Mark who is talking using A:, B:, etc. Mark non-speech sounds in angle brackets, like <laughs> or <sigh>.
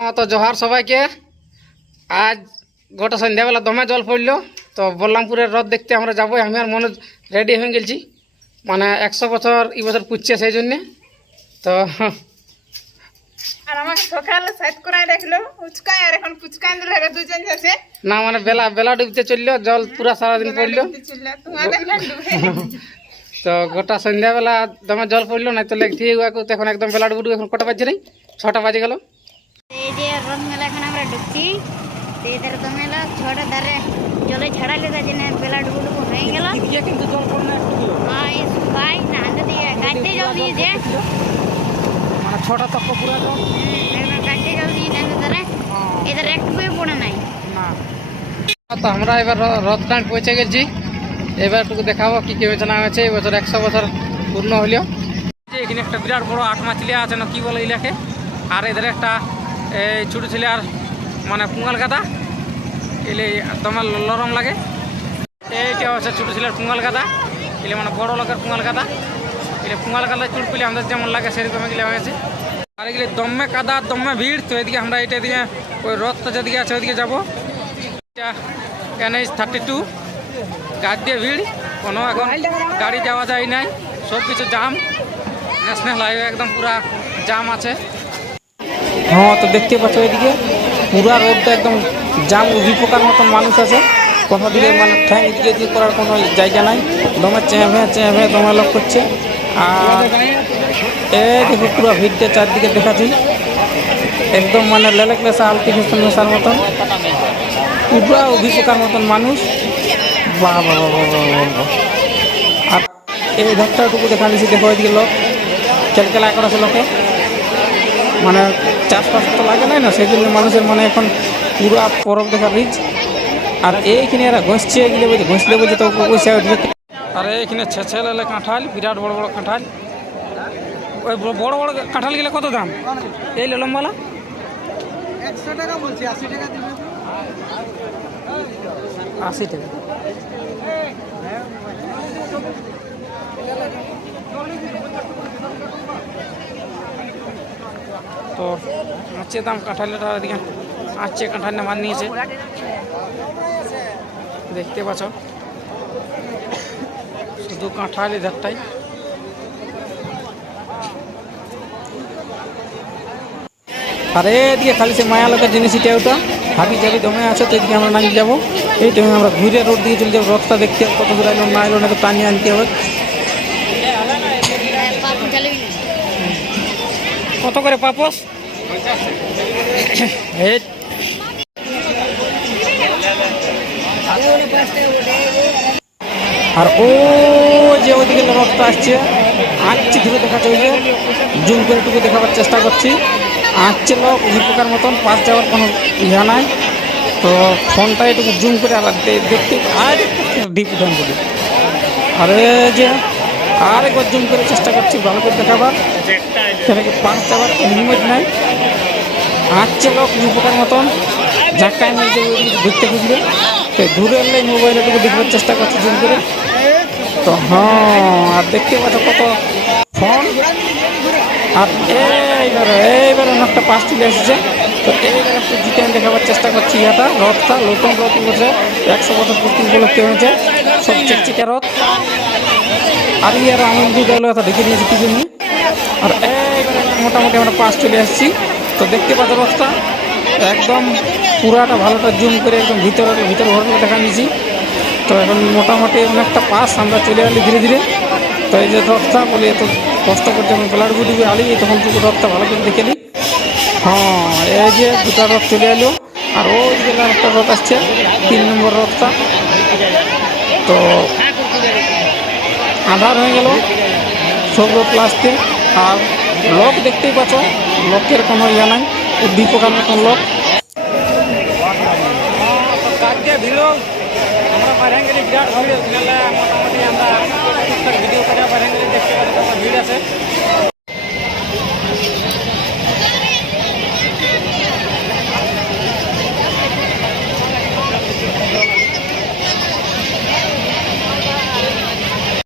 A: হ্যাঁ, তো জোহার সবাইকে। আজ গোটা সন্ধ্যাবেলা দমে জল পড়ল। তো বল্লামপুরের রথ দেখতে আমরা যাব। আমি আর মনোজ রেডি হয়ে গেছি মানে একশো বছর এই বছর পুচ্ছে সেই জন্যে। তো
B: আর সকালে সাইড রাখল উচকায় আর এখন দিল দুজন যাচ্ছে।
A: না মানে বেলা বেলা ডুবতে চলল। জল পুরা সারাদিন পড়ল। <laughs> তো গোটা সন্ধ্যাবেলা দমে জল পড়ল না তো লেগটি তো এখন একদম বেলা ডুবু এখন কটা বাজছে নেই ছটা বাজে গেল।
C: এই যে রথ মেলা এখন আমরা ঢুকছি তো এদের মেলা ছটা ধারে জলে ছাড়ালে তার জন্য বেলা ডুবু ডুবু হয়ে গেল।
A: কিন্তু জল পড়ল
C: হ্যাঁ ভাই না হাতে দিয়ে গাড়িতে যাও দিয়েছে
A: মানে ছটা তক পুরা জল।
C: একদম দিয়ে না ধারে। এদের একটু পড়ে নাই।
A: না। তো আমরা এবার র- রথ টান পৌঁছে গেছি। এবার একটু দেখাবো কি কি হয়েছে, না হয়েছে, এই বছর একশো বছর পূর্ণ হইল যে এখানে একটা বিরাট বড় আট মাছলিয়া আছে না, কি বলে ইলাকে আর এদের একটা ছোটো ছেলে আর মানে পুঙ্গাল গাদা। এলে তোমার লরম লাগে। এইটা হচ্ছে ছোটো ছেলের পুঙ্গাল গাদা। এলে মানে বড় লোকের পুঙ্গাল গাদা। এলে পুঙ্গাল গাদা চুট পেলে আমাদের যেমন লাগে, সেরকম এগুলো হয়েছে আর এগুলো দমে কাদা দমে ভিড়। তো এদিকে আমরা এটা দিকে ওই রথটা যেদিকে আছে ওইদিকে যাব। এটা এনএইচ থার্টি টু গাছ দিয়ে ভিড়, কোনো এখন গাড়ি যাওয়া যায় নাই, সব কিছু জাম ন্যাশনাল হাইওয়ে একদম পুরা জাম আছে। হ্যাঁ তো দেখতে পাচ্ছ এদিকে, পুরা রোডটা একদম জাম উভি পোকার মতন মানুষ আছে। কোনো দিকে মানে ঠ্যাং এদিকে দিয়ে করার কোনো জায়গা নাই। দমে চেঁভে চেঁভে দমে লোক করছে। আর এই দেখো পুরো ভিড়টা চারদিকে দেখাচ্ছি। একদম মানে লেলেক লেসা, আলতি ফেসন মেশার মতন। পুরা অভিপোকার মতন মানুষ। আর এই ধরটাটুকু দেখা দিয়েছি দেখো ওইদিকে লোক খেলকেলা করেছে লোকে। মানে চাষবাস তো লাগে নাই না, সেই জন্য মানুষের মানে এখন পুরা পরব দেখা রিচ আর এইখানে এরা ঘষছে গেলে বলছে, ঘষলে বলছে তো পয়সা উঠবে আর এইখানে ছেছে লেলে কাঁঠাল, বিরাট বড় বড় কাঁঠাল। ওই বড় বড় কাঁঠাল গেলে কত দাম? এই লম্বালা আশি টাকা তো? আচ্ছে দাম কাঁঠালের এদিকে আচ্ছে কাঁঠাল নেওয়ার নিয়েছে। দেখতে পাচ্ছ। শুধু কাঁঠাল এধারটাই আর এদিকে খালি সে মায়া লোকের জিনিস এটা ওটা। হাবি যাবি দমে আছে তো এদিকে আমরা নামিয়ে যাব। এই টাইমে আমরা ঘুরে রোড দিয়ে চলে যাব। রথটা দেখতে কত দূর আইলো না আইলো না তো টানিয়ে আনতে হবে। কত করে পাপস? আর ও যে ওইদিকে রথটা আসছে। আঁকছি ধরে ওই যে। জুম করে টুকু দেখাবার চেষ্টা করছি। আঁকছে লোক দীপকার মতন, পাশ যাওয়ার কোনো ইহা নাই। তো ফোনটা একটু জুম করে আবার দেখতে আর ডিপ উঠান বলি। আর যে, আর একবার জুম করে চেষ্টা করছি ভালো করে দেখাবার। সেটাকে পাঁচ যাওয়ার লিমিট নাই? আঁকছে লোক দীপকার মতন ঝাক্কায় মেরেছে দেখতে খুঁজলে তো দূরে এলে মোবাইলটুকু দেখবার চেষ্টা করছি জুম করে। তো হ্যাঁ আর দেখতে পাচ্ছ কত ফোন। আর এইবার এইবার অনেকটা পাশ চলে এসেছে। তো এইবার একটু ডিটেন দেখাবার চেষ্টা করছি ইহাটা রথটা নতুন রথ বলছে, একশো বছর পূর্তি উপলক্ষে হয়েছে, সব চেকচিকে রথ। আর ইয়ার আনন্দ গেল এটা দেখে নিয়েছি কি জন্য? আর এইবারে মোটামুটি আমরা পাশ চলে আসছি তো দেখতে পাচ্ছ রথটা, একদম পুরাটা ভালোটা জুম করে একদম ভিতরে ভিতরে ঘরগুলো দেখা নিয়েছি। তো এখন মোটামুটি অনেকটা পাস আমরা চলে গেলি ধীরে ধীরে। তো এই যে রথটা, বলি এত কষ্ট করছে আমি ব্লাড বুডিবে আলি তখন টুকু রথটা ভালো করে দেখে নিই। হ্যাঁ এই যে দুটা রথ চলে এলো। আর ওই যে একটা রথ আসছে, তিন নম্বর রথটা। তো আধার হয়ে গেল সব রথ প্লাস্টিক আর লোক দেখতেই পাচ্ছ, লোকের কোনো ইয়ে নাই দীপকার মতন লোক। পাঠাঙ্গেলি বিরাট ভিড় মেলায় মোটামুটি আমরা ভিডিও করে পাঠাঙ্গেলি দেখতে পারি ভিড় আছে।